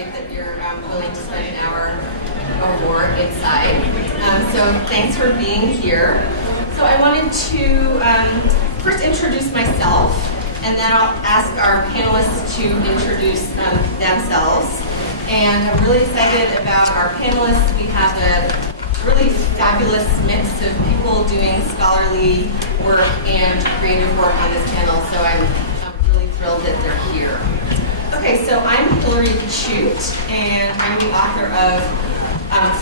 appreciate that you're willing to spend an hour or more inside. So thanks for being here. So I wanted to first introduce myself, and then I'll ask our panelists to introduce themselves. And I'm really excited about our panelists. We have a really fabulous mix of people doing scholarly work and creative work on this panel, so I'm really thrilled that they're here. Okay, so I'm Hillary Chute, and I'm the author of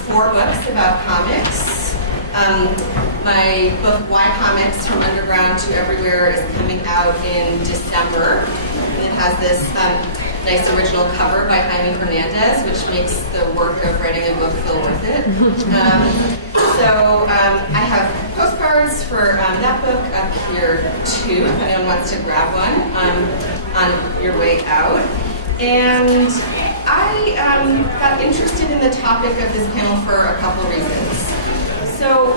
4 books about comics. My book, Why Comics from Underground to Everywhere, is coming out in December. And it has this nice original cover by Jaime Hernandez, which makes the work of writing a book feel worth it. I have postcards for that book up here too, if anyone wants to grab one on your way out. And I got interested in the topic of this panel for a couple of reasons. So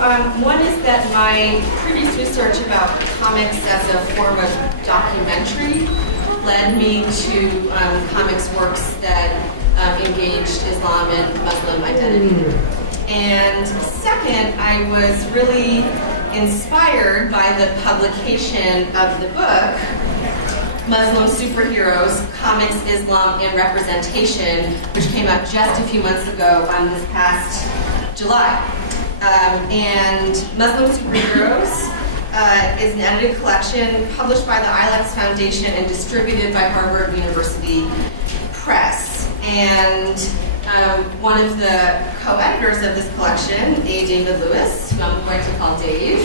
one is that my previous research about comics as a form of documentary led me to comics works that engaged Islam and Muslim identity. And second, I was really inspired by the publication of the book, Muslim Superheroes, Comics, Islam, and Representation, which came out just a few months ago this past July. And Muslim Superheroes is an edited collection published by the ILEX Foundation and distributed by Harvard University Press. And one of the co-editors of this collection, A. David Lewis, who I'm going to call Dave,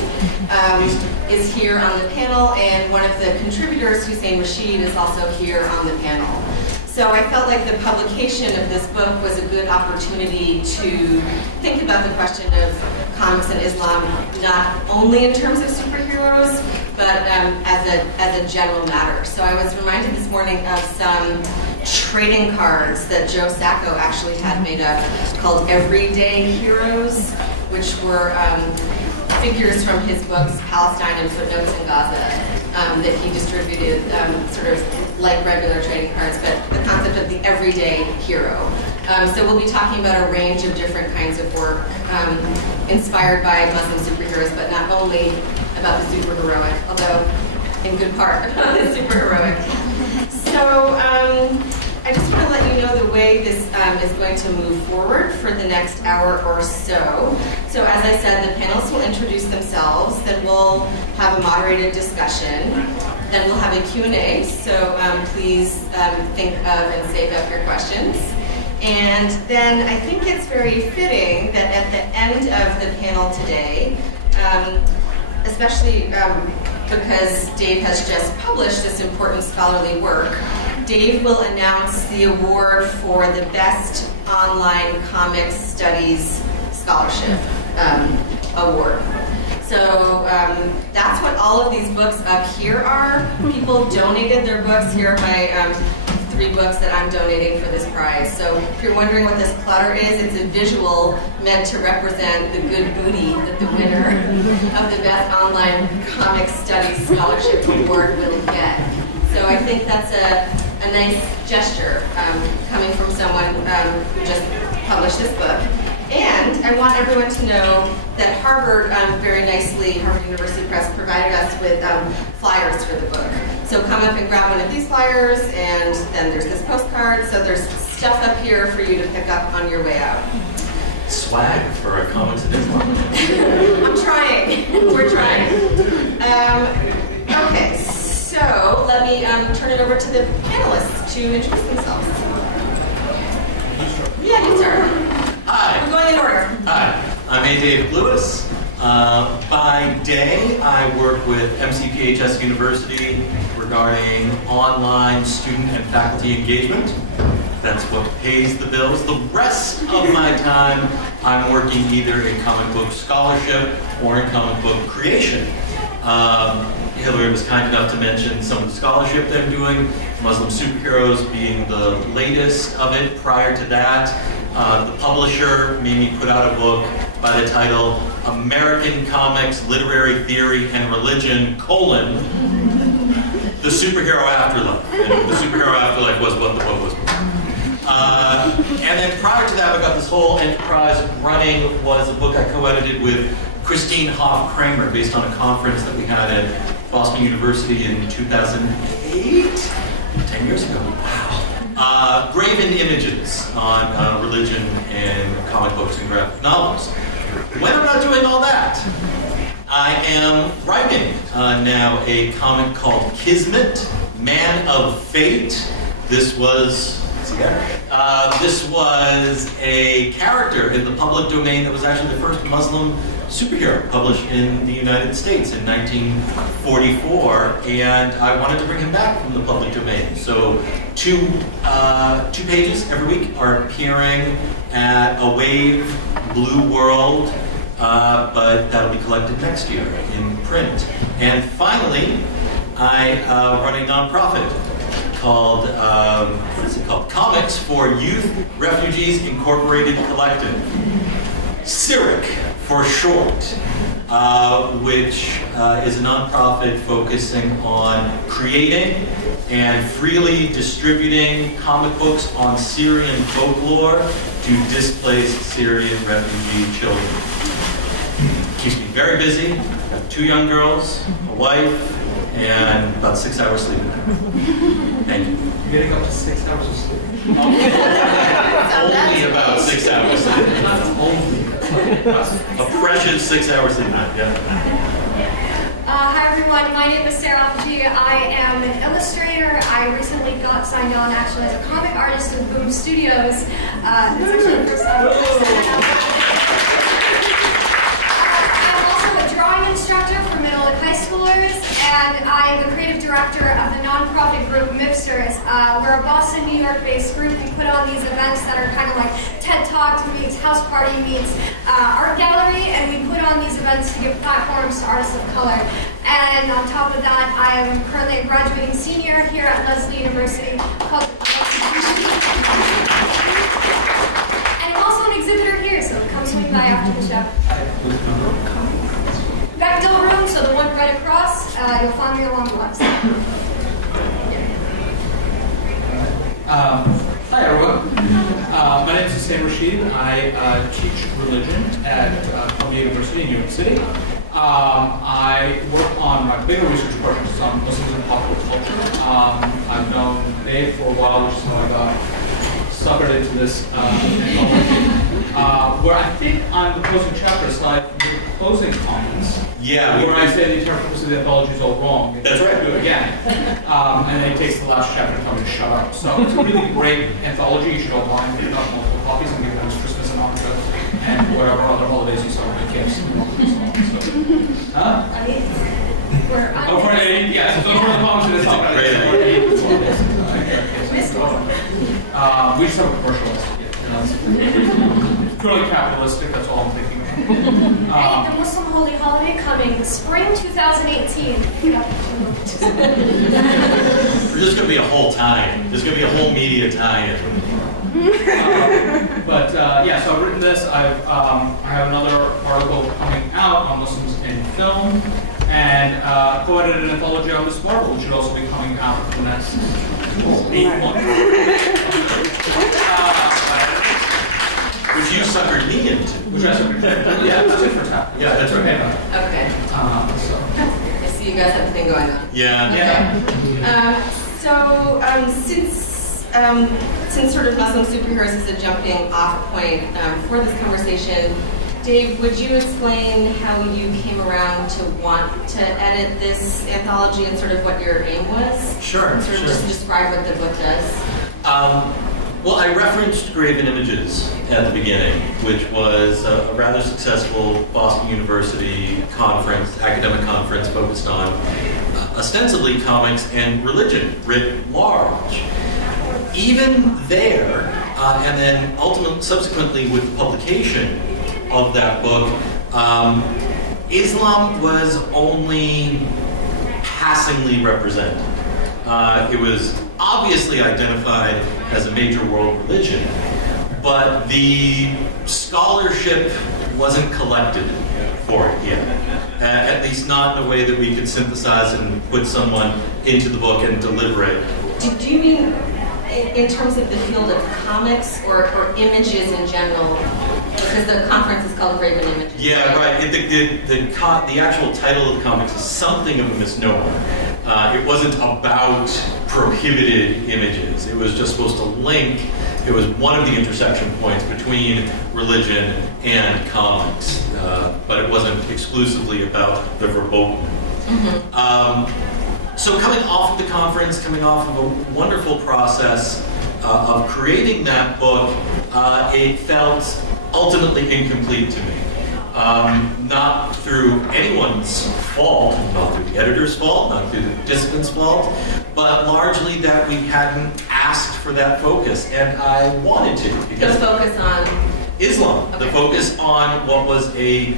is here on the panel, and one of the contributors, Hussein Rashid, is also here on the panel. So I felt like the publication of this book was a good opportunity to think about the question of comics and Islam, not only in terms of superheroes, but as a general matter. So I was reminded this morning of some trading cards that Joe Sacco actually had made up called Everyday Heroes, which were figures from his books Palestine and Footnotes in Gaza that he distributed sort of like regular trading cards, but the concept of the everyday hero. So we'll be talking about a range of different kinds of work inspired by Muslim superheroes, but not only about the superheroic, although in good part about the superheroic. So I just want to let you know the way this is going to move forward for the next hour or so. So as I said, the panelists will introduce themselves, then we'll have a moderated discussion, then we'll have a Q&A, so please think of and save up your questions. And then I think it's very fitting that at the end of the panel today, especially because Dave has just published this important scholarly work, Dave will announce the award for the Best Online Comics Studies Scholarship Award. So that's what all of these books up here are. People donated their books. Here are my 3 books that I'm donating for this prize. So if you're wondering what this clutter is, it's a visual meant to represent the good booty that the winner of the Best Online Comics Studies Scholarship Award will get. So I think that's a nice gesture coming from someone who just published this book. And I want everyone to know that Harvard very nicely, Harvard University Press, provided us with flyers for the book. So come up and grab one of these flyers, and then there's this postcard. So there's stuff up here for you to pick up on your way out. Swag for a Comics and Islam. I'm trying. We're trying. Okay, so let me turn it over to the panelists to introduce themselves. Yeah, you start. Hi. We're going in order. Hi. I'm A. David Lewis. By day, I work with MCPHS University regarding online student and faculty engagement. That's what pays the bills. The rest of my time, I'm working either in comic book scholarship or in comic book creation. Hillary was kind enough to mention some of the scholarship they're doing, Muslim Superheroes being the latest of it. Prior to that, the publisher made me put out a book by the title American Comics, Literary Theory and Religion, The Superhero Afterlife. And the Superhero Afterlife was what the book was. And then prior to that, I got this whole enterprise running. Was a book I co-edited with Christine Hoff Kramer, based on a conference that we had at Boston University in 2008, 10 years ago. Wow. Graven Images on religion and comic books and graphic novels. When I'm not doing all that, I am writing now a comic called Kismet, Man of Fate. This was a character in the public domain that was actually the first Muslim superhero published in the United States in 1944, and I wanted to bring him back from the public domain. So two pages every week are appearing at a Wave Blue World, but that'll be collected next year in print. And finally, I run a nonprofit called, Comics for Youth Refugees Incorporated Collective, CYRIC for short, which is a nonprofit focusing on creating and freely distributing comic books on Syrian folklore to displaced Syrian refugee children. Keeps me very busy. I have 2 young girls, a wife, and about 6 hours sleep a night. Thank you. You're getting up to 6 hours of sleep. Only about 6 hours sleep. A precious 6 hours sleep a night, yeah. Hi everyone, my name is Sara. I am an illustrator. I recently got signed on actually as a comic artist with Boom Studios. It's actually the first time I've signed up. I'm also a drawing instructor for middle and high schoolers, and I am the creative director of the nonprofit group Mipsters. We're a Boston, New York-based group. We put on these events that are kind of like TED Talks meets House Party meets art gallery, and we put on these events to give platforms to artists of color. And on top of that, I am currently a graduating senior here at Lesley University called and I'm also an exhibitor here, so come swing by after the show. Backdill room, so the one right across, you'll find me along the left side. Hi everyone. My name is Hussein Rashid. I teach religion at Columbia University in New York City. I work on my bigger research projects on Muslims and popular culture. I've known Dave for a while, which is how I got suckered into this anthology. Where I think on the closing chapter, slide the closing comments. Yeah. Where I say the entire purpose of the anthology is all wrong. That's right. Do it again. And then he takes the last chapter and tells me to shut up. So it's a really great anthology. You should all buy and pick up multiple copies and give them as Christmas and Hanukkah and whatever other holidays you celebrate kids. Huh? Oh, for an yes. So for the comments to this topic. We just have a commercial list. It's purely capitalistic. That's all I'm thinking. Hey, the Muslim Holy Holiday coming spring 2018. There's just going to be a whole tie-in. There's going to be a whole media tie-in. Yeah, so I've written this. I have another article coming out on Muslims in film, and co-edited an anthology on Miss Marvel, which should also be coming out in the next 8 months. Which you suckered me into. Which I suckered into. Yeah, it's different. Yeah, that's right. Okay. I see you guys have a thing going on. Yeah. Okay. Since sort of Muslim superheroes is a jumping off point for this conversation, Dave, would you explain how you came around to want to edit this anthology and sort of what your aim was? Sure. Sort of just describe what the book does. Well, I referenced Graven Images at the beginning, which was a rather successful Boston University conference, academic conference focused on ostensibly comics and religion writ large. Even there, and then subsequently with the publication of that book, Islam was only passingly represented. It was obviously identified as a major world religion, but the scholarship wasn't collected for it yet. At least not in a way that we could synthesize and put someone into the book and deliver it. Do you mean in terms of the field of comics or images in general? Because the conference is called Raven Images. Yeah, right. The actual title of the comics is something of a misnomer. It wasn't about prohibited images. It was just supposed to link. It was one of the intersection points between religion and comics, but it wasn't exclusively about the verboten. So coming off of the conference, coming off of a wonderful process of creating that book, it felt ultimately incomplete to me. Not through anyone's fault, not through the editor's fault, not through the participants' fault, but largely that we hadn't asked for that focus, and I wanted to. Because the focus on Islam, okay. The focus on what was a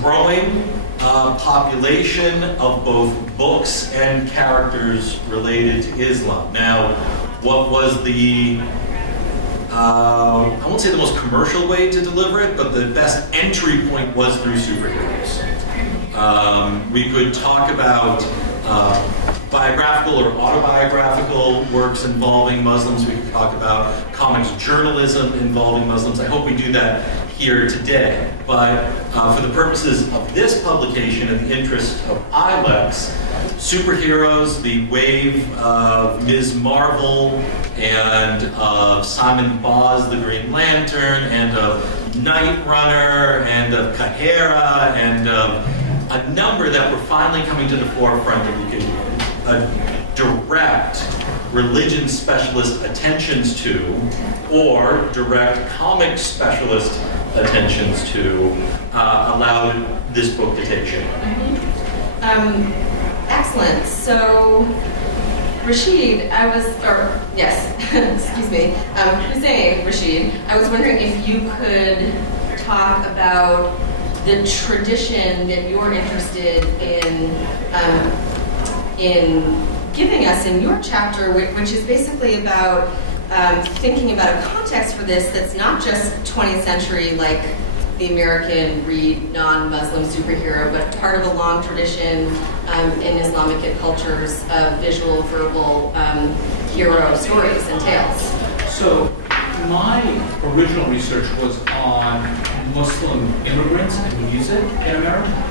growing population of both books and characters related to Islam. Now, what was the I won't say the most commercial way to deliver it, but the best entry point was through superheroes. We could talk about biographical or autobiographical works involving Muslims. We could talk about comics journalism involving Muslims. I hope we do that here today. But for the purposes of this publication and the interest of ILEX, superheroes, the wave of Ms. Marvel and of Simon Baz, the Green Lantern, and of Night Runner, and of Kahera, and of a number that were finally coming to the forefront that we could direct religion specialist attentions to, or direct comic specialist attentions to, allowed this book to take shape. Excellent. So, Rashid, Hussein Rashid, I was wondering if you could talk about the tradition that you're interested in giving us in your chapter, which is basically about thinking about a context for this that's not just 20th century, like the American read non-Muslim superhero, but part of a long tradition in Islamic cultures of visual, verbal hero stories and tales. So my original research was on Muslim immigrants and music in America.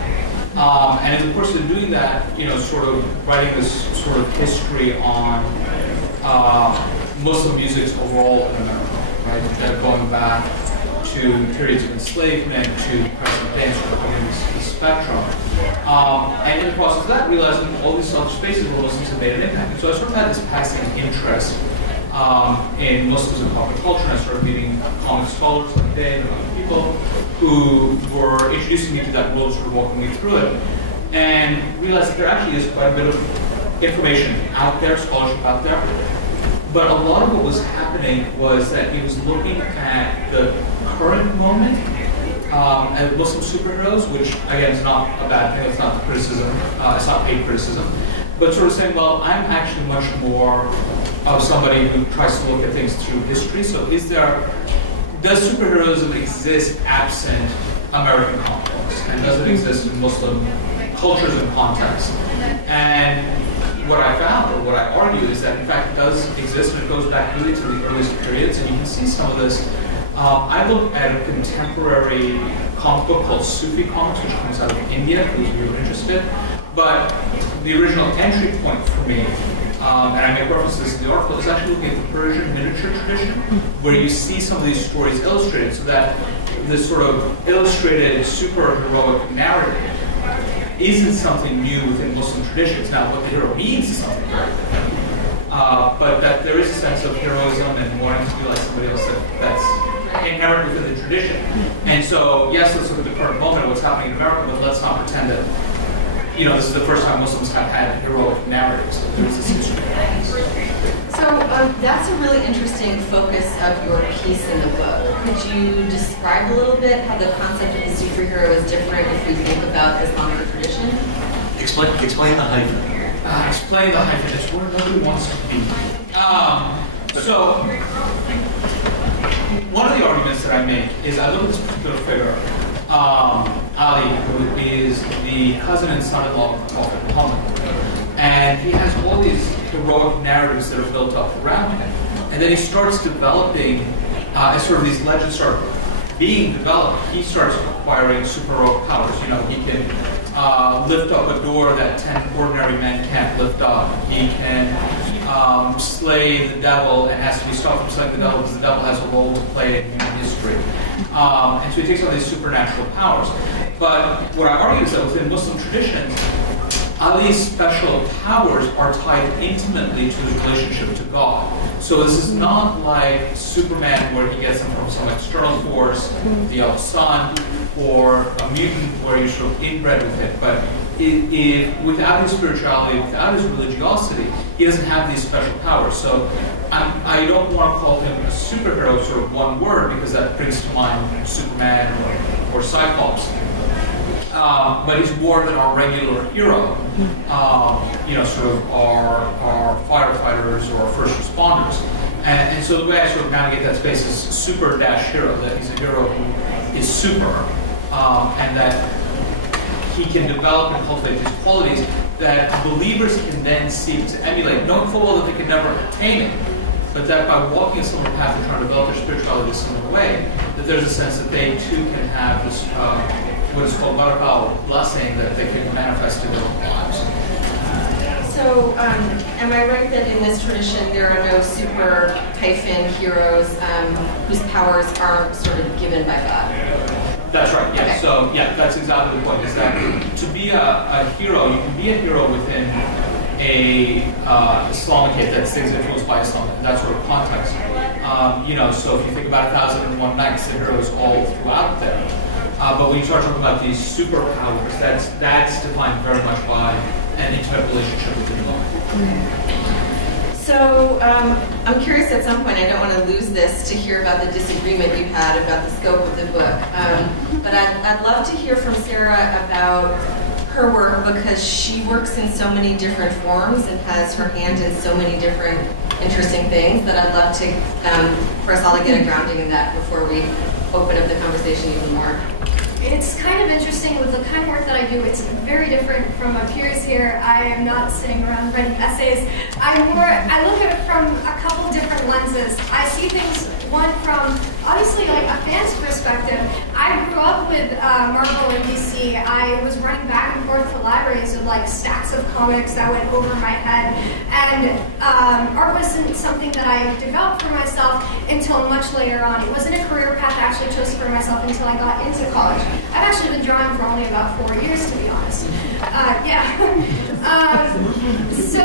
And in the course of doing that, sort of writing this sort of history on Muslim music's overall in America, right? Going back to periods of enslavement, to present day, sort of going the spectrum. And in the process of that, realizing all these other spaces where Muslims have made an impact. And so I sort of had this passing interest in Muslims and popular culture, and I started meeting comic scholars like Dave and other people who were introducing me to that world, sort of walking me through it, and realized that there actually is quite a bit of information out there, scholarship out there. But a lot of what was happening was that he was looking at the current moment as Muslim superheroes, which again is not a bad thing, it's not criticism, it's not paid criticism, but sort of saying, well, I'm actually much more of somebody who tries to look at things through history. So does superheroism exist absent American comic books? And does it exist in Muslim cultures and contexts? And what I found, or what I argue, is that in fact it does exist, and it goes back really to the earliest periods, and you can see some of this. I looked at a contemporary comic book called Sufi Comics, which comes out of India, for those of you who are interested. But the original entry point for me, and I make references in the article, is actually looking at the Persian miniature tradition, where you see some of these stories illustrated, so that this sort of illustrated super-heroic narrative isn't something new within Muslim traditions. Now, what the hero means is something very different. But that there is a sense of heroism and wanting to be like somebody else that's inherent within the tradition. And so, yes, let's look at the current moment of what's happening in America, but let's not pretend that, this is the first time Muslims have had heroic narratives. There was this history. So that's a really interesting focus of your piece in the book. Could you describe a little bit how the concept of the superhero is different if we think about Islamic tradition? Explain the hyphen. Explain the hyphen. It's where nobody wants to be. So, one of the arguments that I make is I look at this particular figure, Ali, who is the cousin and son-in-law of the Prophet Muhammad. And he has all these heroic narratives that are built up around him. And then he starts developing, as sort of these legends start being developed, he starts acquiring superheroic powers. You know, he can lift up a door that 10 ordinary men can't lift up. He can slay the devil and has to be stopped from slaying the devil because the devil has a role to play in human history. And so he takes on these supernatural powers. But what I argue is that within Muslim traditions, Ali's special powers are tied intimately to his relationship to God. So this is not like Superman where he gets them from some external force, the elf sun, or a mutant where he's sort of inbred with it. But without his spirituality, without his religiosity, he doesn't have these special powers. So I don't want to call him a superhero, sort of one word, because that brings to mind Superman or Cyclops. But he's more than our regular hero, sort of our firefighters or first responders. And so the way I sort of navigate that space is super-hero, that he's a hero who is super, and that he can develop and cultivate these qualities that believers can then seek to emulate, knowing full well that they can never attain it, but that by walking a similar path and trying to develop their spirituality a similar way, that there's a sense that they too can have this what is called Marakal blessing that they can manifest in their own lives. So, am I right that in this tradition there are no super-heroes whose powers are sort of given by God? That's right, yeah. Okay. So, yeah, that's exactly the point, is that to be a hero, you can be a hero within a Islamic faith that stays influenced by Islam, and that sort of context. So if you think about 1001 Nights, the hero is all throughout there. But when you start talking about these superpowers, that's defined very much by an intimate relationship with the Lord. So I'm curious at some point, I don't want to lose this, to hear about the disagreement you had about the scope of the book. But I'd love to hear from Sara about her work, because she works in so many different forms and has her hand in so many different interesting things that I'd love to, for us all to get a grounding in that before we open up the conversation even more. It's kind of interesting with the kind of work that I do. It's very different from my peers here. I am not sitting around writing essays. I look at it from a couple different lenses. I see things, one from obviously like a fan's perspective. I grew up with Marvel and DC. I was running back and forth to libraries with like stacks of comics that went over my head. And art wasn't something that I developed for myself until much later on. It wasn't a career path I actually chose for myself until I got into college. I've actually been drawing for only about 4 years, to be honest. So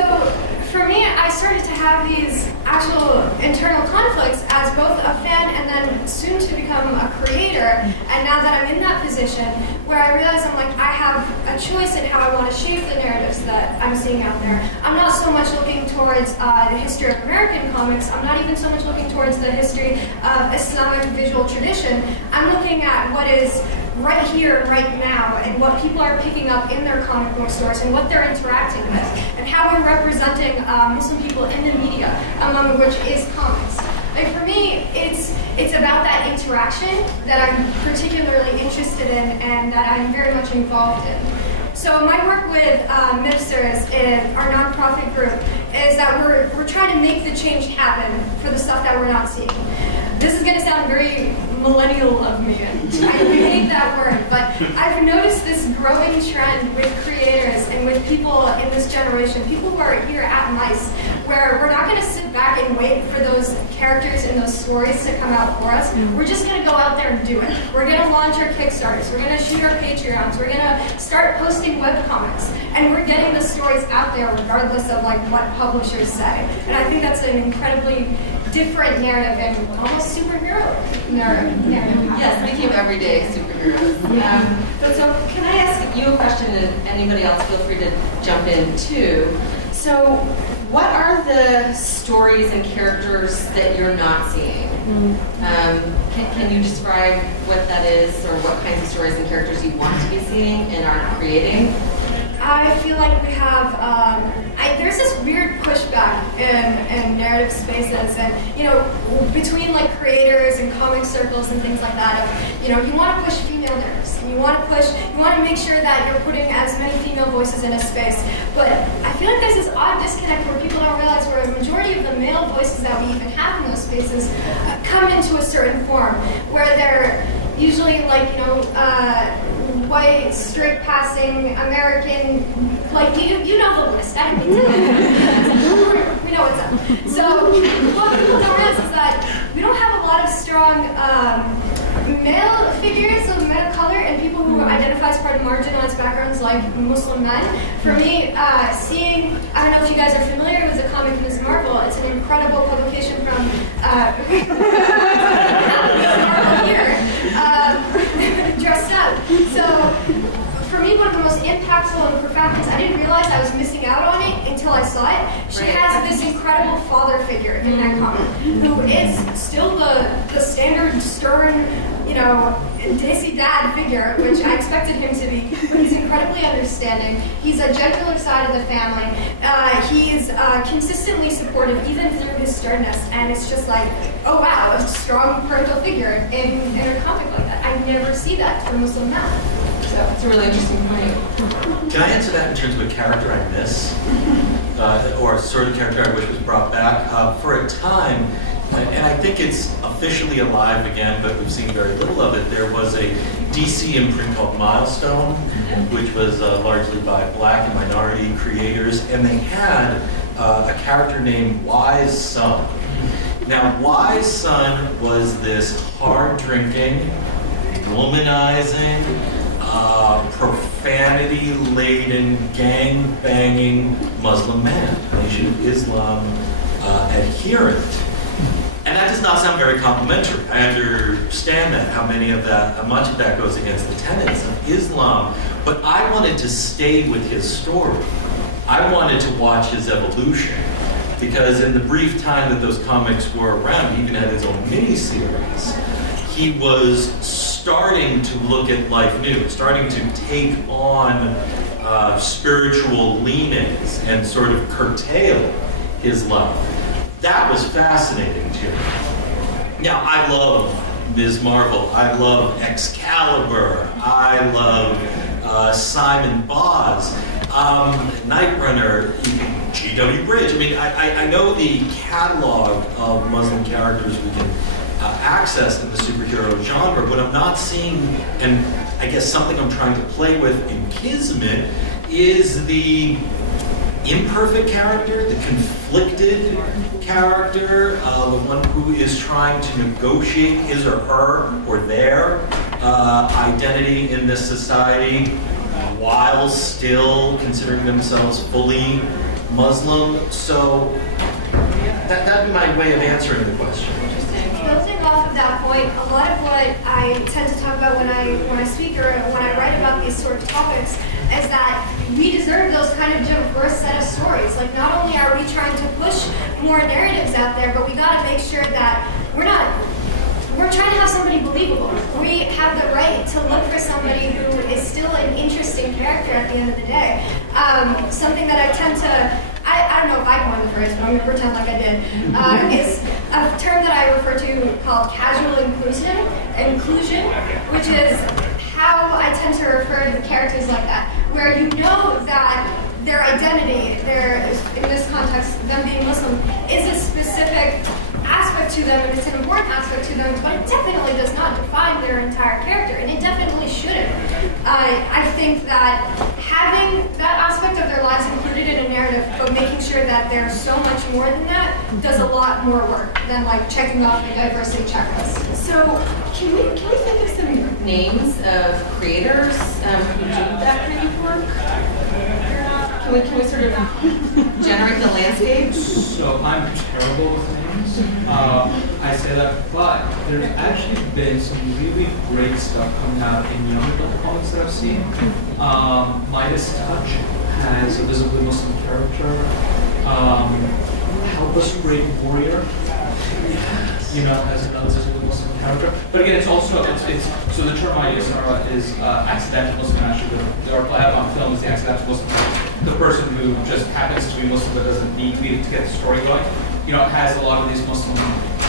for me, I started to have these actual internal conflicts as both a fan and then soon to become a creator. And now that I'm in that position, where I realize I have a choice in how I want to shape the narratives that I'm seeing out there. I'm not so much looking towards the history of American comics. I'm not even so much looking towards the history of Islamic visual tradition. I'm looking at what is right here, right now, and what people are picking up in their comic book stores and what they're interacting with, and how we're representing Muslim people in the media, among which is comics. Like for me, it's about that interaction that I'm particularly interested in and that I'm very much involved in. So my work with Mipsters, our nonprofit group, is that we're trying to make the change happen for the stuff that we're not seeing. This is going to sound very millennial of me, and I hate that word, but I've noticed this growing trend with creators and with people in this generation, people who are here at MICE, where we're not going to sit back and wait for those characters and those stories to come out for us. We're just going to go out there and do it. We're going to launch our Kickstarters. We're going to shoot our Patreons. We're going to start posting webcomics. And we're getting the stories out there regardless of like what publishers say. And I think that's an incredibly different narrative and almost superhero narrative. Yes, speaking of everyday superheroes. But so can I ask you a question, and anybody else feel free to jump in too. So what are the stories and characters that you're not seeing? Can you describe what that is, or what kinds of stories and characters you want to be seeing and aren't creating? I feel like we have, there's this weird pushback in narrative spaces, and between like creators and comic comic circles and things like that. You want to push female narratives, and you want to make sure that you're putting as many female voices in a space. But I feel like there's this odd disconnect where people don't realize where a majority of the male voices that we even have in those spaces come into a certain form, where they're usually like, white, straight passing, American, like you know the list. I don't need to we know what's up. So what people don't realize is that we don't have a lot of strong male figures of men of color and people who identify as part of marginalized backgrounds like Muslim men. For me, seeing, I don't know if you guys are familiar with the comic Ms. Marvel, it's an incredible publication from Marvel here, dressed up. So for me, one of the most impactful and profound things, I didn't realize I was missing out on it until I saw it. She has this incredible father figure in that comic, who is still the standard stern, Desi dad figure, which I expected him to be, but he's incredibly understanding. He's a gentler side of the family. He's consistently supportive, even through his sternness, and it's just like, oh wow, a strong parental figure in a comic like that. I never see that for Muslim men. So it's a really interesting point. Can I answer that in terms of a character I miss? Or sort of character I wish was brought back? For a time, and I think it's officially alive again, but we've seen very little of it, there was a DC imprint called Milestone, which was largely by Black and minority creators, and they had a character named Wise Son. Now, Wise Son was this hard-drinking, womanizing, profanity-laden, gang-banging Muslim man, Nation of Islam adherent. And that does not sound very complimentary. I understand that, how much of that goes against the tenets of Islam, but I wanted to stay with his story. I wanted to watch his evolution, because in the brief time that those comics were around, he even had his own miniseries, he was starting to look at life new, starting to take on spiritual leanings and sort of curtail his life. That was fascinating to me. Now, I love Ms. Marvel. I love Excalibur. I love Simon Boz, Night Runner, G.W. Bridge. I mean, I know the catalog of Muslim characters we can access in the superhero genre, but I'm not seeing, and I guess something I'm trying to play with in Kismet is the imperfect character, the conflicted character, the one who is trying to negotiate his or her or their identity in this society while still considering themselves fully Muslim. So that'd be my way of answering the question. Building off of that point, a lot of what I tend to talk about when I speak or when I write about these sort of topics is that we deserve those kind of diverse set of stories. Like, not only are we trying to push more narratives out there, but we got to make sure that we're trying to have somebody believable. We have the right to look for somebody who is still an interesting character at the end of the day. Something that I tend to, I don't know if I coined the phrase, but I'm going to pretend like I did, is a term that I refer to called casual inclusion, which is how I tend to refer to the characters like that, where you know that their identity, in this context, them being Muslim, is a specific aspect to them, and it's an important aspect to them, but it definitely does not define their entire character, and it definitely shouldn't. I think that having that aspect of their lives included in a narrative, but making sure that there's so much more than that, does a lot more work than like checking off a diversity checklist. So can we think of some names of creators who do that kind of work? Can we sort of generate the landscape? So I'm terrible with names. I say that, but there's actually been some really great stuff coming out in young adult comics that I've seen. Midas Touch has a visibly Muslim character. Helpless Great Warrior, as another visibly Muslim character. But again, it's also so the term I use, Sara, is accidental Muslim. Actually, the article I have on film is the accidental Muslim character. The person who just happens to be Muslim but doesn't need to get the story going. Has a lot of these Muslim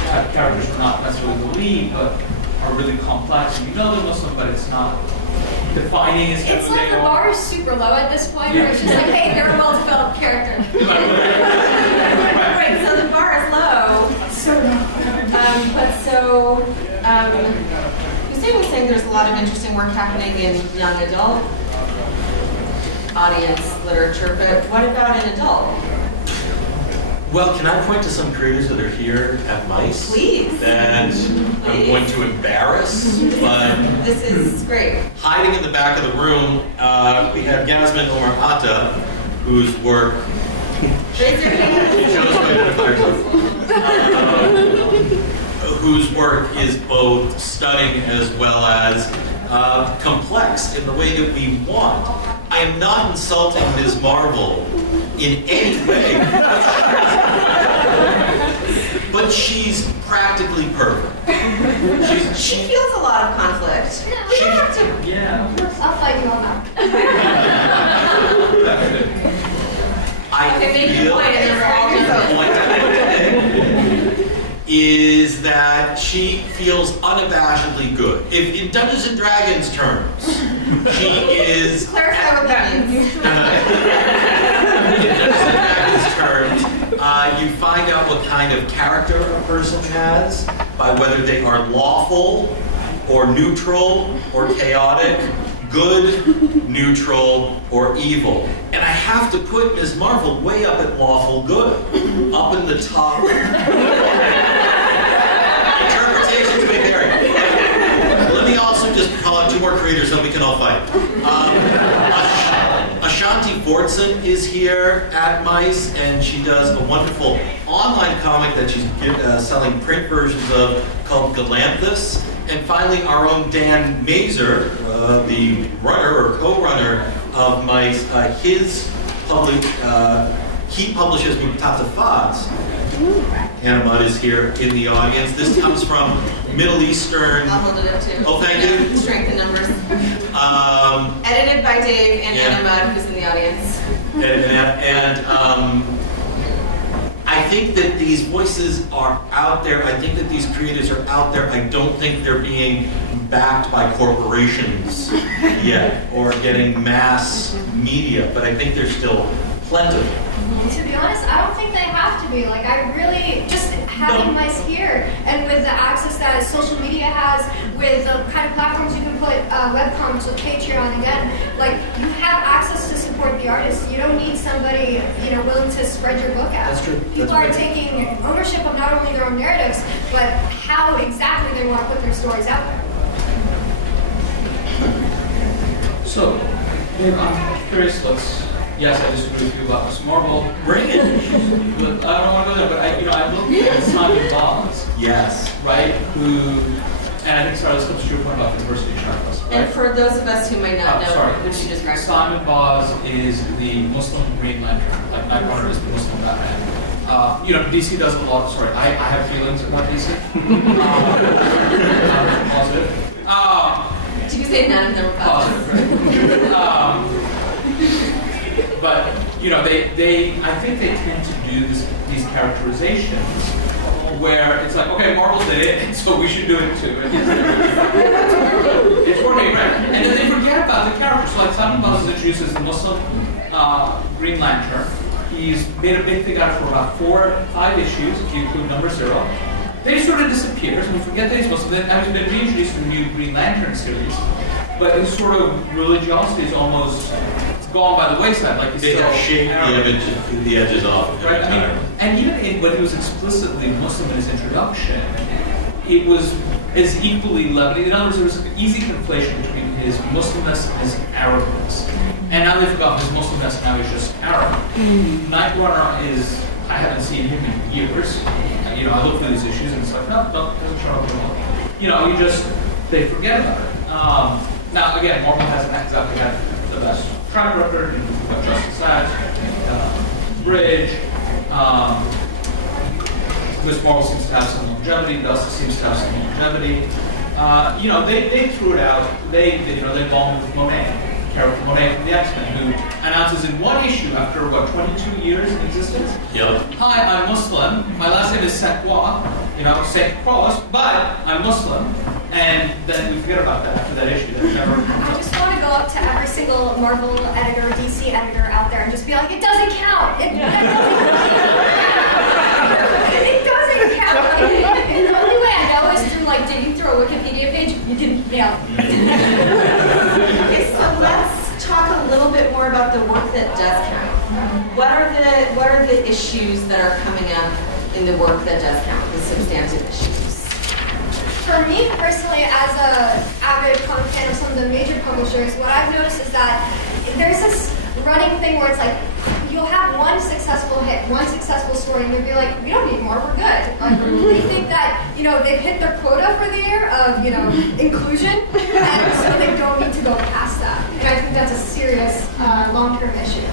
type characters, but not necessarily the lead. many, but are really complex. You know they're Muslim, but it's not defining as It's like the bar is super low at this point, Yeah. where it's just like, hey, they're a well-developed character. Right, so the bar is low. Hussein was saying there's a lot of interesting work happening in young adult audience literature, but what about in adult? Well, can I point to some creators that are here at MICE? Please. That I'm going to embarrass, but This is great. hiding in the back of the room, we have Yasmin Omar Atta, whose work Raise your hand. shows my whose work is both stunning as well as complex in the way that we want. I am not insulting Ms. Marvel in any way, but she's practically perfect. She feels a lot of conflict. We don't have to. Yeah. I'll fight you on that. Okay, make your feel point, and then we'll all jump in. the point that I'm making is that she feels unabashedly good. If in Dungeons and Dragons terms, she is Clarify what that means. in Dungeons and Dragons terms, you find out what kind of character a person has by whether they are lawful or neutral or chaotic, good, neutral, or evil. And I have to put Ms. Marvel way up at lawful good, up in the top. Interpretations may vary. Let me also just call out two more creators so we can all fight. Ashanti Fortson is here at MICE, and she does a wonderful online comic that she's selling print versions of called Galanthus. And finally, our own Dan Mazer, the runner or co-runner of MICE, he publishes Mutata Faz. Hannah Mudd is here in the audience. This comes from Middle Eastern. I'll hold it up too. Oh, thank you. Strength in numbers. Edited by Dave and Yeah. Anna Mudd, who's in the audience. I think that these voices are out there. I think that these creators are out there. I don't think they're being backed by corporations yet or getting mass media, but I think they're still plentiful. To be honest, I don't think they have to be. Like, I really, just having MICE here, and with the access that social media has, with the kind of platforms you can put webcomics with Patreon again, like, you have access to support the artists. You don't need somebody, willing to spread your book out. That's true. People are taking ownership of not only their own narratives, but how exactly they want to put their stories out there. So, I'm curious, yes, I disagree with you about Ms. Marvel. Bring it. But I don't want to go there, but I looked at Simon Boz, Yes. right, who, and I think, sorry, let's come to your point about the diversity checklist, right? And for those of us who might not know, sorry. would you describe Simon Boz is the Muslim Green Lantern, like Nightcrawler is the Muslim Batman. DC does a lot, sorry, I have feelings about DC. Positive. Did you say none of them were positive? Positive, right? But I think they tend to do these characterizations where it's like, okay, Marvel did it, and so we should do it too. It's working, right? And then they forget about the characters. So like Simon Boz introduces the Muslim Green Lantern. He's made a big thing out of it for about 4 or 5 issues, if you include number 0. Then he sort of disappears, and we forget that he's Muslim. Then he's been reintroduced in the new Green Lantern series. But his sort of religiosity is almost gone by the wayside. Like he's They still have shaved Arab. the edges off. Right? I mean, and even when he was explicitly Muslim in his introduction, it was as equally leavened. In other words, there was an easy conflation between his Muslimness and his Arabness. And now they've forgotten his Muslimness, now he's just Arab. Nightcrawler is, I haven't seen him in years. I look through these issues and it's like, no, doesn't show up at all. They forget about it. Now, again, Marvel hasn't exactly had the best track record. We've got Justice Act, Bridge. Ms. Marvel seems to have some longevity. Dust seems to have some longevity. They threw it out. They bombed with Monet, character Monet from the X-Men, who announces in one issue after 22 years in existence. Yep. Hi, I'm Muslim. My last name is Sakwa, same cross, but I'm Muslim, and then we forget about that after that issue. That never comes I up. just want to go up to every single Marvel editor, DC editor out there and just be like, it doesn't count. It doesn't count. And the only way I know is through like digging through a Wikipedia page. You can, Okay, so let's talk a little bit more about the work that does count. What are the issues that are coming up in the work that does count, the substantive issues? For me personally, as a avid comic fan of some of the major publishers, what I've noticed is that there's this running thing where it's like, you'll have one successful hit, one successful story, and you'll be like, we don't need more, we're good. Like, they think that, they've hit their quota for the year of, inclusion, and so they don't need to go past that. And I think that's a serious long-term issue.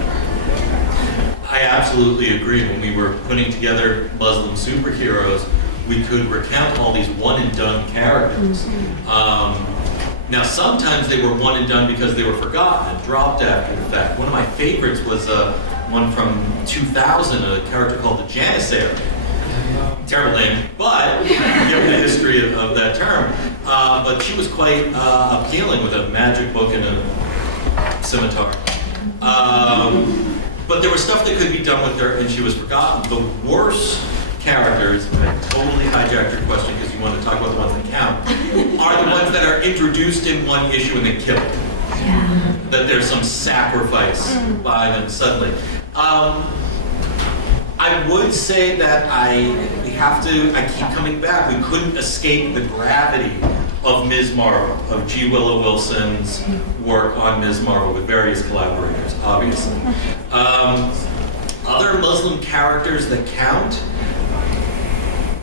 I absolutely agree. When we were putting together Muslim superheroes, we could recount all these one-and-done characters. Now, sometimes they were one and done because they were forgotten and dropped after the fact. One of my favorites was one from 2000, a character called the Janissary. Terrible name, but given the history of that term. But she was quite appealing with a magic book and a scimitar. But there was stuff that could be done with her, and she was forgotten. The worst characters, and I totally hijacked your question because you want to talk about the ones that count, are the ones that are introduced in one issue and then killed. Yeah. That there's some sacrifice by them suddenly. I would say that I keep coming back. We couldn't escape the gravity of Ms. Marvel, of G. Willow Wilson's work on Ms. Marvel with various collaborators, obviously. Other Muslim characters that count,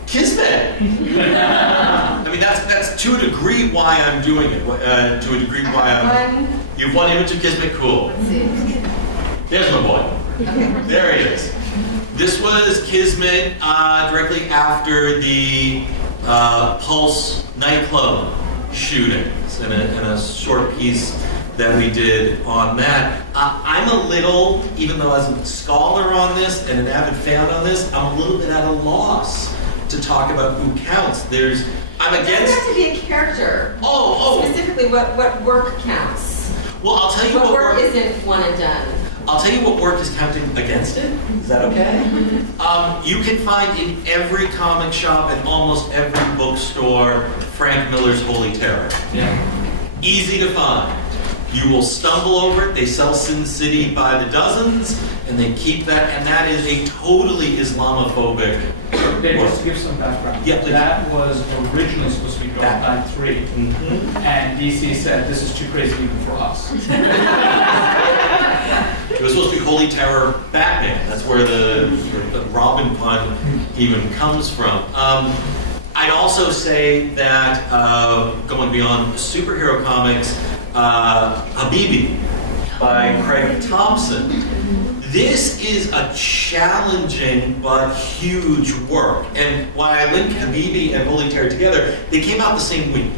Kismet. I mean, that's to a degree why I'm doing it. To a degree why you've one image of Kismet, cool. There's my boy. Okay. There he is. This was Kismet directly after the Pulse nightclub shootings, and a short piece that we did on that. I'm a little, even though as a scholar on this and an avid fan on this, I'm a little bit at a loss to talk about who counts. I'm It against. doesn't have to be a character. Oh. Specifically, what work counts. Well, I'll tell you What what work isn't one and done. I'll tell you what work is counting against it. Is that okay? You can find in every comic shop and almost every bookstore Frank Miller's Holy Terror. Yeah. Easy to find. You will stumble over it. They sell Sin City by the dozens, and they keep that, and that is a totally Islamophobic Dave, work. just to give some background. Yeah, please. That was originally supposed to be drawn by 3, and DC said this is too crazy even for us. It was supposed to be Holy Terror Batman. That's where the Robin pun even comes from. I'd also say that going beyond superhero comics, Habibi by Craig Thompson. This is a challenging but huge work. And why I link Habibi and Holy Terror together, they came out the same week,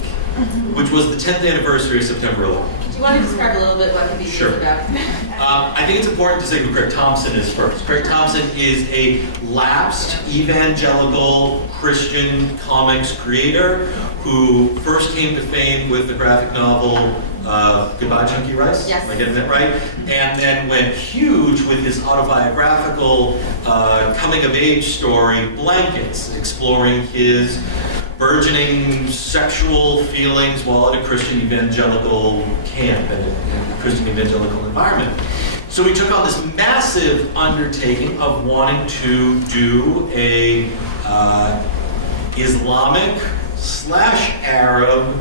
which was the 10th anniversary of September 11th. Do you want to describe a little bit what Habibi Sure. is about? I think it's important to say who Craig Thompson is first. Craig Thompson is a lapsed evangelical Christian comics creator who first came to fame with the graphic novel Goodbye Chunky Rice? Yes. Am I getting that right? And then went huge with his autobiographical coming-of-age story, Blankets, exploring his burgeoning sexual feelings while at a Christian evangelical camp and a Christian evangelical environment. So we took on this massive undertaking of wanting to do a Islamic/Arab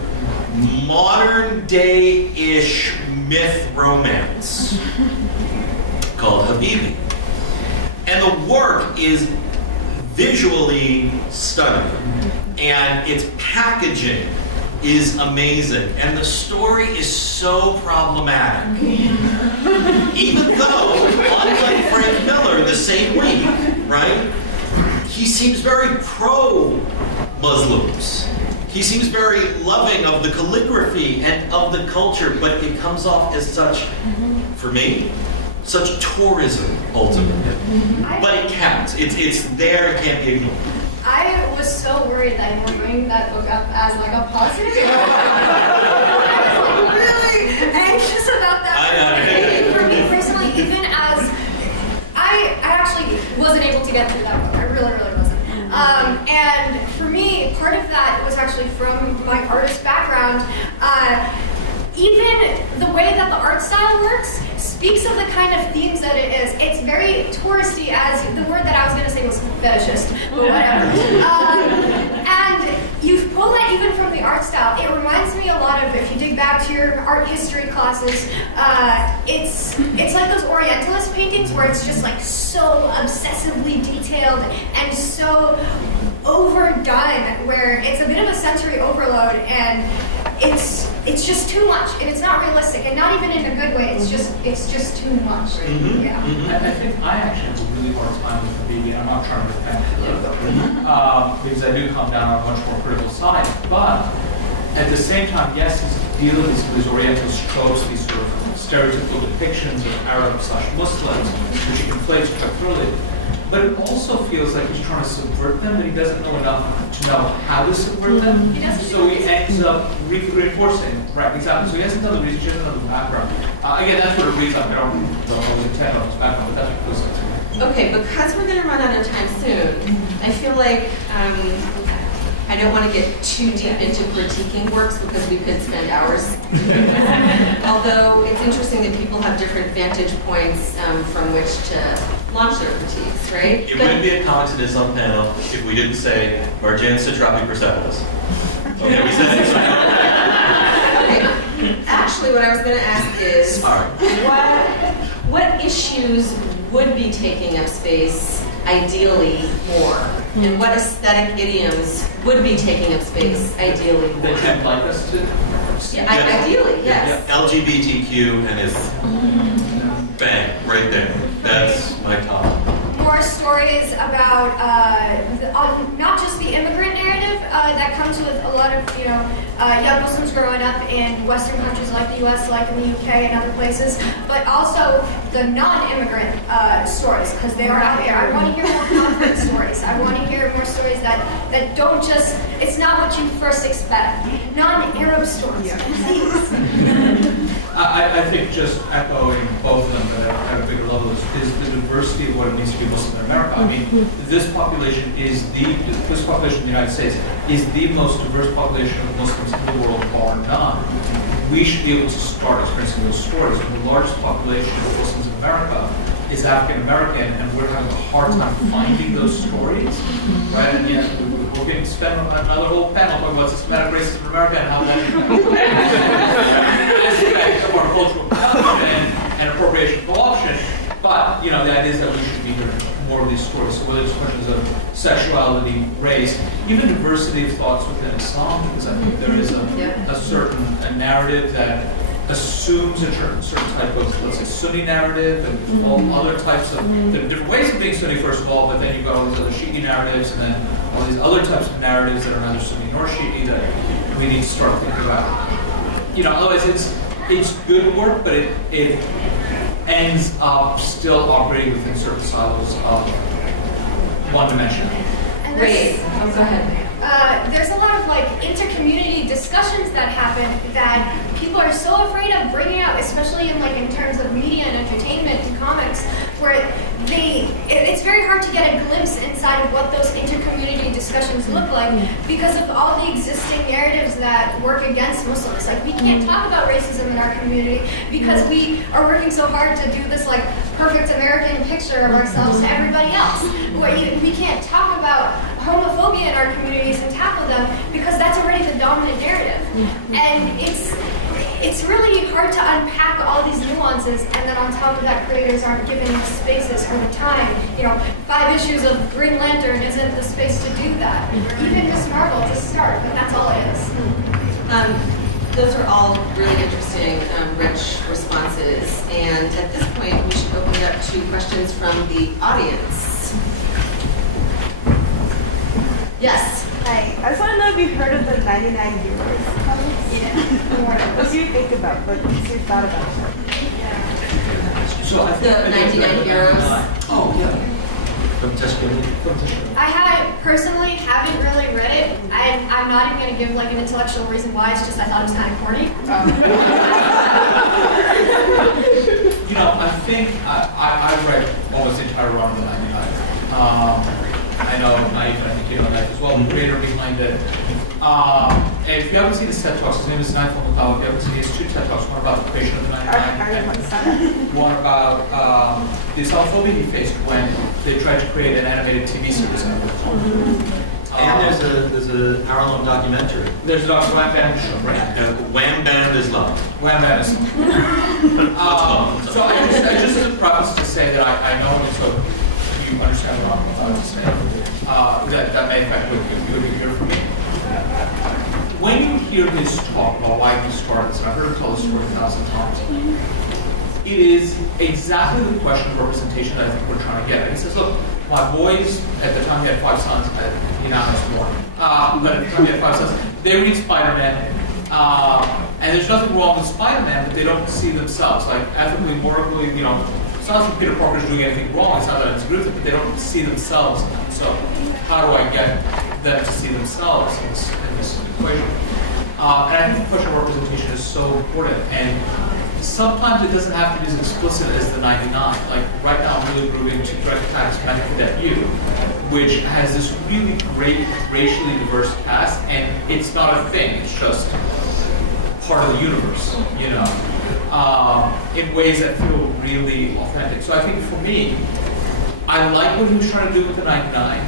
modern day-ish myth romance called Habibi. And the work is visually stunning, and its packaging is amazing, and the story is so problematic. Even though, unlike Frank Miller, the same week, right, he seems very pro-Muslims. He seems very loving of the calligraphy and of the culture, but it comes off as such, for me, such tourism, ultimately. But it counts. It's there, it can't be ignored. I was so worried worried that you were bringing that book up as like a positive. I was like really anxious about that. For me personally, even as I actually wasn't able to get through that book. I really wasn't. And for me, part of that was actually from my artist background. Even the way that the art style works speaks of the kind of themes that it is. It's very touristy, as the word that I was going to say was fetishist, but whatever. And you pull that even from the art style. It reminds me a lot of, if you dig back to your art history classes, it's like those Orientalist paintings where it's just like so obsessively detailed and so overdone, where it's a bit of a sensory overload, and it's just too much, and it's not realistic, and not even in a good way. It's just too much. Mm-hmm. Yeah. I think I actually have a really hard time with the BB. I'm not trying to defend it, because I do come down on a much more critical side. But at the same time, yes, he's dealing with these Oriental tropes, these sort of stereotypical depictions of Arab/Muslims, which he conflates quite thoroughly. But it also feels like he's trying to subvert them, but he doesn't know enough to know how to subvert them. So he ends up reinforcing. Right, exactly. So he hasn't done the research, he hasn't done the background. Again, that's what it reads like. I don't know the intent of his background, but that's what it feels like to me. Okay, because we're going to run out of time soon, I feel like I don't want to get too deep into critiquing works because we could spend hours. Although it's interesting that people have different vantage points from which to launch their critiques, right? It wouldn't be a competentism panel if we didn't say Marjan Satrapi Persepolis. Okay, we said it. Okay. Actually, what I was going to ask is, what issues would be taking up space ideally more? And what aesthetic idioms would be taking up space ideally more? That you'd like us to? Yeah, ideally, yes. Yeah, LGBTQ and his bang, right there. That's my top. More stories about not just the immigrant narrative that comes with a lot of young Muslims growing up in Western countries like the U.S., like in the UK and other places, but also the non-immigrant stories, because they are out there. I want to hear more conflict stories. I want to hear more stories that don't just, it's not what you first expect. Non-Arab stories, please. I think just echoing both of them, but at a bigger level, is the diversity of what it means to be Muslim in America. I mean, this population in the United States is the most diverse population of Muslims in the world, bar none. We should be able to start experiencing those stories. And the largest population of Muslims in America is African American, and we're having a hard time finding those stories, right? And yet we're going to spend another whole panel talking about systematic racism in America and how that aspect of our cultural production and appropriation of co-option. But the idea is that we should be hearing more of these stories. So whether it's questions of sexuality, race, even diversity of thoughts within Islam, because I think there is a certain narrative that assumes a certain type of, let's say, Sunni narrative, and all other types of, there are different ways of being Sunni, first of all, but then you've got all these other Shi'i narratives, and then all these other types of narratives that are neither Sunni nor Shi'i that we need to start thinking about. Otherwise it's good work, but it ends up still operating within certain silos of one dimension. Great. Oh, go ahead. There's a lot of inter-community discussions that happen that people are so afraid of bringing out, especially in terms of media and entertainment and comics, where it's very hard to get a glimpse inside of what those inter-community discussions look like because of all the existing narratives that work against Muslims. We can't talk about racism in our community because we are working so hard to do this perfect American picture of ourselves to everybody else. We can't talk about homophobia in our communities and tackle them because that's already the dominant narrative. And it's really hard to unpack all these nuances, and then on top of that, creators aren't given spaces or the time. 5 issues of Green Lantern isn't the space to do that. Even Miss Marvel to start, but that's all it is. Those are all really interesting, rich responses. And at this point, we should open it up to questions from the audience. Yes. Hi. I just want to know if you've heard of the 99 Euros comics. Yeah. What do you think about? What's your thought about it? So I think The 99 euros. Oh yeah. From Tuscany. I personally haven't really read it. I'm not even going to give like an intellectual reason why. It's just I thought it was kind of corny. You know, I think I read almost the entire run of the 99. I know Naive, and I think you know that as well, the creator behind it. And if you haven't seen his TED Talks, his name is Untitled Chapter. If you haven't seen his two TED Talks, one about the creation of the 99, and one about the Alfageeh he faced when they tried to create an animated TV series. And there's an hour-long documentary. There's a Wham Bam show, right? Wham Bam is Love. Wham Bam is Love. So I just as a preface to say that I know, so you understand what I'm about to say, that may affect what you hear from me. When you hear his talk about why he started this, and I've heard him tell this story 1,000 times, it is exactly the question of representation that I think we're trying to get at. He says, look, my boys, at the time he had 5 sons, he now has more, but at the time he had 5 sons, they read Spider-Man, and there's nothing wrong with Spider-Man, but they don't see themselves, like ethically, morally, you know, it's not that Peter Parker's doing anything wrong, it's not that it's good, but they don't see themselves. So how do I get them to see themselves in this equation? And I think the question of representation is so important. And sometimes it doesn't have to be as explicit as the 99. Like right now I'm really moving to Direct Attacks Magic Cadet U, which has this really great racially diverse cast, and it's not a thing, it's just part of the universe, you know, in ways that feel really authentic. So I think for me, I like what he was trying to do with the 99.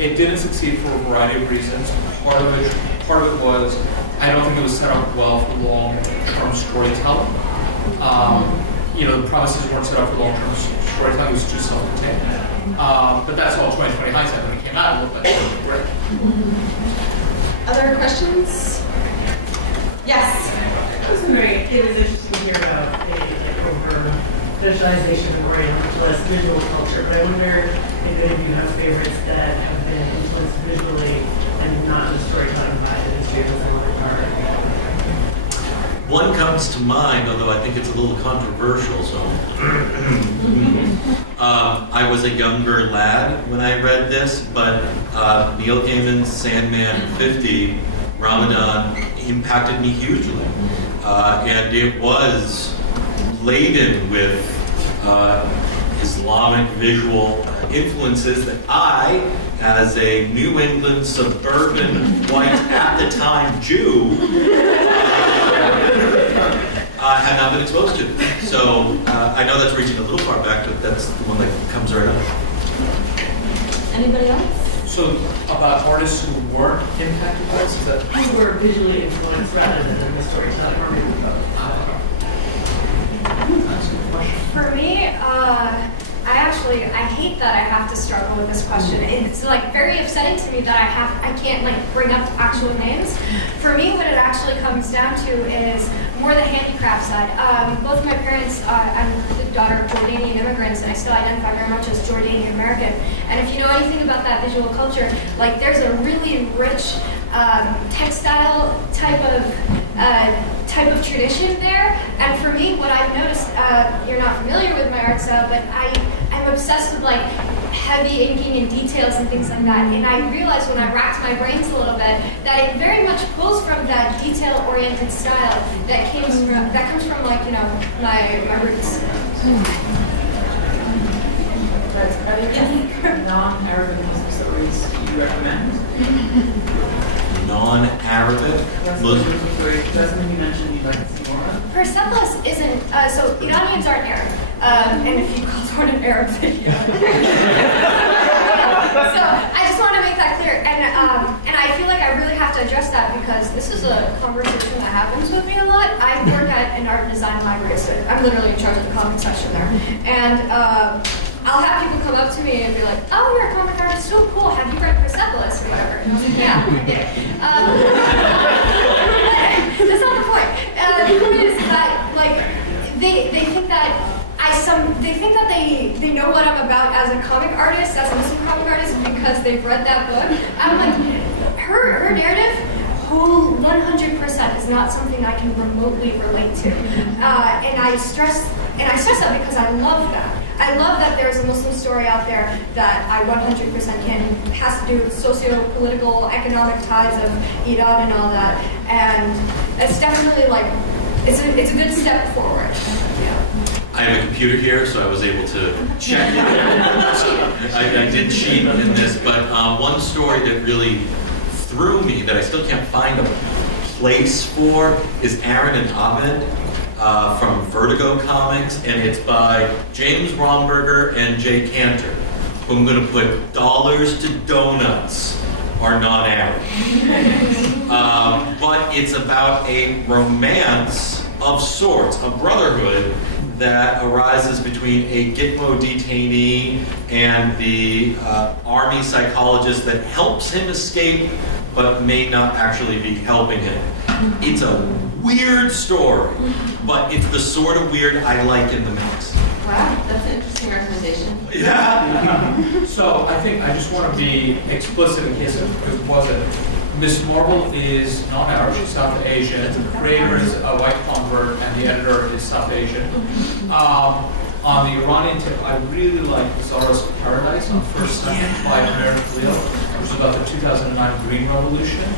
It didn't succeed for a variety of reasons. Part of it was I don't think it was set up well for long-term storytelling. You know, the premises weren't set up for long-term storytelling. It was too self-contained. But that's all 20/20 hindsight. When it came out, it looked like it was great. Other questions? Yes. I was wondering, it was interesting to hear about over visualization of Orientalist visual culture, but I wonder if any of you have favorites that have been influenced visually and not just storytelling by the history of the art. One comes to mind, although I think it's a little controversial, so. I was a younger lad when I read this, but Neil Gaiman's Sandman 50, Ramadan, impacted me hugely. And it was laden with Islamic visual influences that I, as a New England suburban white at the time Jew, had not been exposed to. So I know that's reaching a little far back, but that's the one that comes right up. Anybody else? So about artists who weren't impacted by this, is that? Who were visually influenced rather than the storytelling or maybe both. That's a good question. For me, I hate that I have to struggle with this question. It's like very upsetting to me that I can't like bring up actual names. For me, what it actually comes down to is more the handicraft side. Both of my parents, I'm the daughter of Jordanian immigrants, and I still identify very much as Jordanian American. And if you know anything about that visual culture, like there's a really rich textile type of tradition there. And for me, what I've noticed, you're not familiar with my art style, but I'm obsessed with like heavy inking and details and things like that. And I realized when I racked my brains a little bit that it very much pulls from that detail-oriented style that comes from like, you know, my roots. Are there any non-Arabic Muslim stories you recommend? Non-Arabic Muslim? Jasmine, you mentioned you'd like to see more of. Persepolis isn't, so Iranians aren't Arab. And if you call someone an Arab, then you So I just want to make that clear. And I feel like I really have to address that because this is a conversation that happens with me a lot. I work at an art and design library, so I'm literally in charge of the comic section there. And I'll have people come up to me and be like, oh, you're a comic artist, so cool. Have you read Persepolis or whatever? And I was like, yeah, I did. That's not the point. The point is that, like, they think that they know what I'm about as a comic artist, as a Muslim comic artist, because they've read that book. I'm like, her narrative, 100% is not something I can remotely relate to. And I stress that because I love that. I love that there's a Muslim story out there that I 100% has to do with socio-political, economic ties of Iran and all that. And it's definitely like, it's a good step forward. I have a computer here, so I was able to check. I did cheat in this, but one story that really threw me, that I still can't find a place for, is Aaron and Ahmed from Vertigo Comics, and it's by James Romberger and Jay Cantor, who I'm going to put dollars to donuts are not Aaron. But it's about a romance of sorts, a brotherhood that arises between a Gitmo detainee and the army psychologist that helps him escape but may not actually be helping him. It's a weird story, but it's the sort of weird I like in the mix. Wow, that's an interesting recommendation. Yeah. So I think I just want to be explicit in case it wasn't. Miss Marvel is non-Arab, she's South Asian. The creator is a white convert, and the editor is South Asian. On the Iranian tip, I really like Zara's Paradise on First Second by American Leo, which is about the 2009 Green Revolution.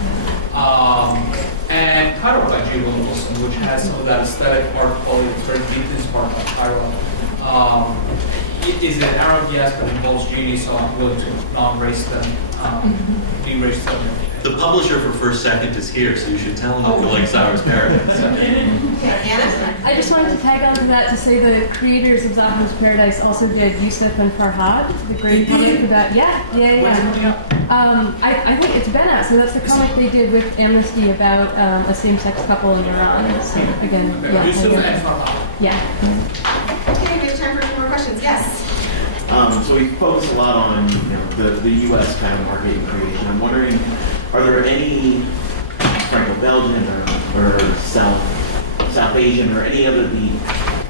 And Cairo by J. Wilson, which has some of that aesthetic art quality that's very deeply inspired by Cairo. It is an Arab, yes, but it involves genies, so I'm willing to non-race them, de-race them. The publisher for First Second is here, so you should tell him you like Zara's Paradise. Anna? I just wanted to tag on to that to say the creators of Zahra's Paradise also did Yusuf and Farhad, the great comic about, I think it's been out, so that's the comic they did with Amnesty about a same-sex couple in Iran. So again, Yusuf and Farhad. Yeah. Okay, we have time for a few more questions. Yes? So we focus a lot on the U.S. kind of market creation. I'm wondering, are there any Franco-Belgian or South Asian or any other the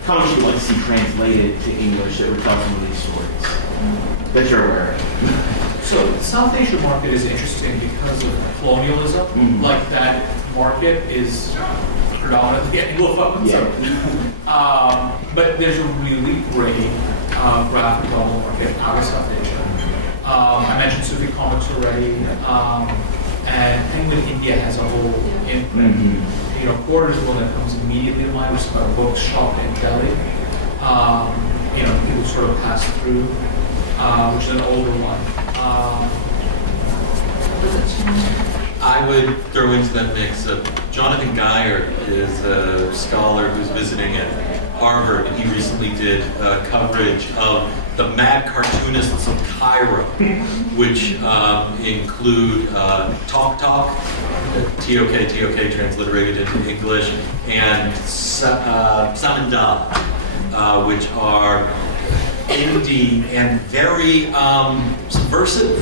comics you'd like to see translated to English that would tell some of these stories that you're aware of? So the South Asian market is interesting because of colonialism. Mm-hmm. Like that market is predominantly Anglophone. Yeah. But there's a really great graphic novel market out of South Asia. I mentioned Sufi comics already, and Penguin India has a whole imprint. Mm-hmm. Quarters is one that comes immediately to mind, which is about a bookshop in Delhi. People sort of pass through, which is an older one. I would throw into that mix Jonathan Geyer is a scholar who's visiting at Harvard, and he recently did coverage of the mad cartoonists of Cairo, which include Talk Talk, T-O-K, transliterated into English, and Samandal, which are indie and very subversive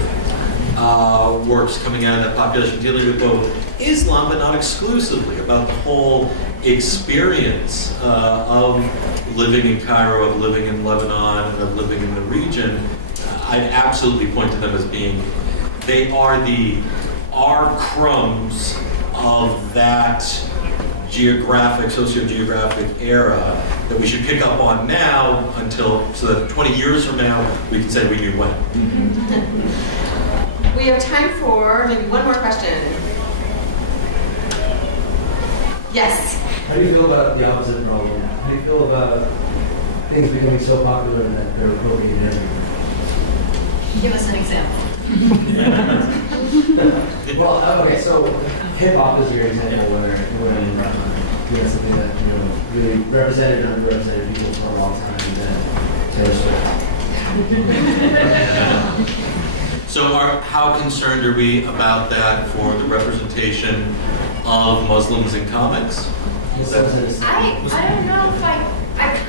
works coming out of that population, dealing with both Islam, but not exclusively, about the whole experience of living in Cairo, of living in Lebanon, of living in the region. I'd absolutely point to them as being, they are our crumbs of that socio-geographic era that we should pick up on now so that 20 years from now we can say we knew when. We have time for maybe one more question. Yes? How do you feel about the opposite problem? How do you feel about things becoming so popular that they're appropriated everywhere? Give us an example. Well, okay, so hip hop is your example where something that really represented and underrepresented people for a long time, and then Taylor Swift. So how concerned are we about that for the representation of Muslims in comics? I don't know if I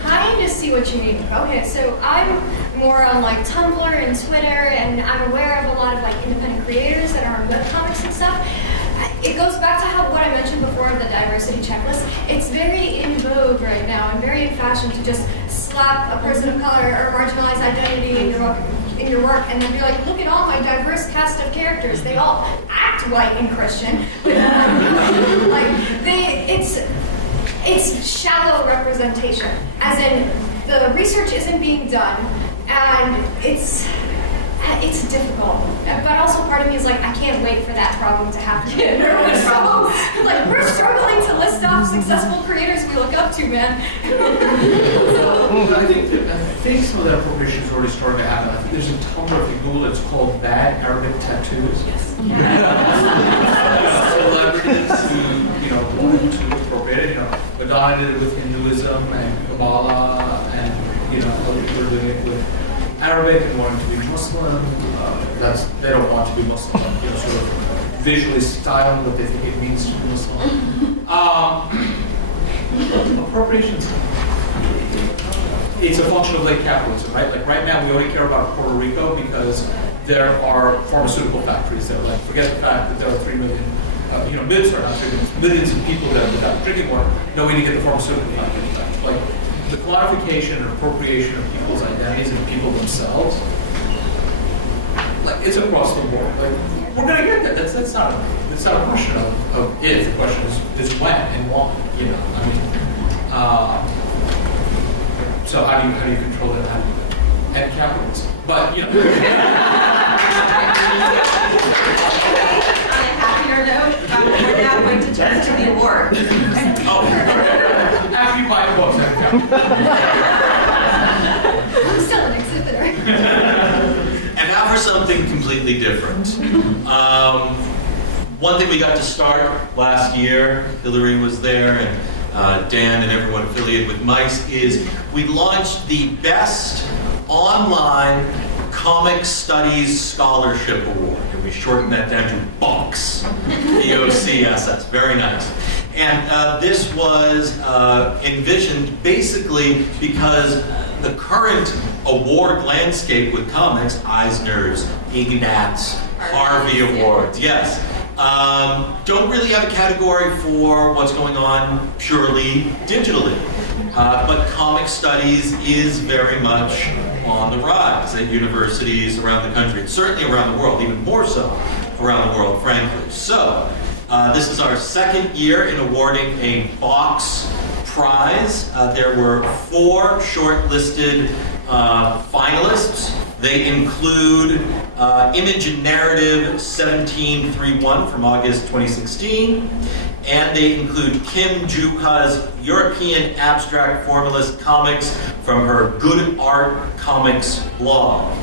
kind of see what you mean. Okay, so I'm more on like Tumblr and Twitter, and I'm aware of a lot of like independent creators that are on webcomics and stuff. It goes back to what I mentioned before, the diversity checklist. It's very in vogue right now and very in fashion to just slap a person of color or marginalized identity in your work and then be like, look at all my diverse cast of characters. They all act white and Christian. It's shallow representation. As in, the research isn't being done, and it's difficult. But also part of me is like, I can't wait for that problem to happen. So, like, we're struggling to list off successful creators we look up to, man. I think some of that appropriation is already starting to happen. I think there's a Tumblr, if you Google it, it's called Bad Arabic Tattoos. Yes. Celebrities who, wanted to appropriate it. Madonna did it with Hinduism and Kabbalah, and, other people are doing it with Arabic and wanting to be Muslim. They don't want to be Muslim, sort of visually styling what they think it means to be Muslim. Appropriations. It's a function of late capitalism, right? Like right now, we only care about Puerto Rico because there are pharmaceutical factories there. Like, forget the fact that there are 3 million, millions of people that are without drinking water. No way to get the pharmaceutical factories back. Like, the quantification and appropriation of people's identities and people themselves, like, it's across the board. Like, we're gonna get there. That's not a question of if. The question is when and why. So how do you control that? And capitalism. But On a happier note, we're now going to jump to the award. After you buy books, I'm still an exhibitor. And now for something completely different. One thing we got to start last year, Hillary was there, and Dan and everyone affiliated with MICE, is we launched the Best Online Comic Studies Scholarship Award. And we shortened that down to BOCSS. B-O-C-S-S. Very nice. And this was envisioned basically because the current award landscape with comics, Eisner's, Ignatz, Harvey Awards, yes, don't really have a category for what's going on purely digitally. But comic studies is very much on the rise at universities around the country, and certainly around the world, even more so around the world, frankly. So, this is our second year in awarding a BOCSS prize. There were 4 shortlisted finalists. They include Image and Narrative 1731 from August 2016, and they include Kim Juha's European Abstract Formalist Comics from her Good Art Comics blog.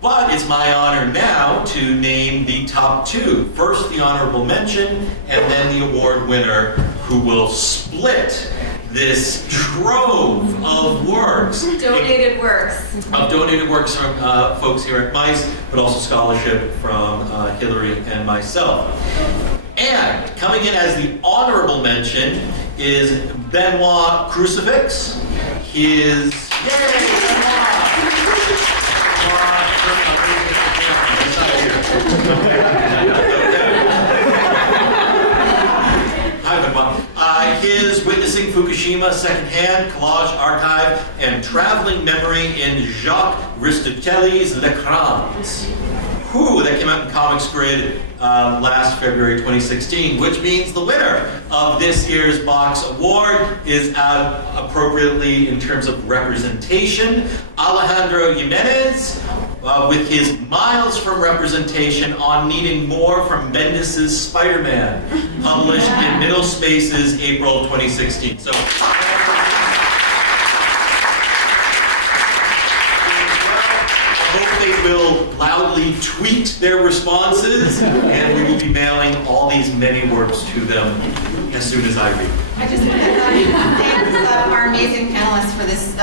But it's my honor now to name the top 2. First, the honorable mention, and then the award winner, who will split this trove of works. Donated works. Of donated works from folks here at MICE, but also scholarship from Hillary and myself. And coming in as the honorable mention is Benoit Crucifix. His, yay, Benoit! Hi, Benoit. His Witnessing Fukushima Secondhand, Collage Archive, and Traveling Memory in Jacques Ristotelli's L'Écrans. That came out in Comics Grid last February 2016, which means the winner of this year's BOCSS Award is appropriately in terms of representation, Alejandro Jimenez, with his Miles from Representation on Needing More from Bendis' Spider-Man, published in Middle Spaces, April 2016. So, they will loudly tweet their responses, and we will be mailing all these many works to them as soon as I read. I just want to thank our amazing panelists for this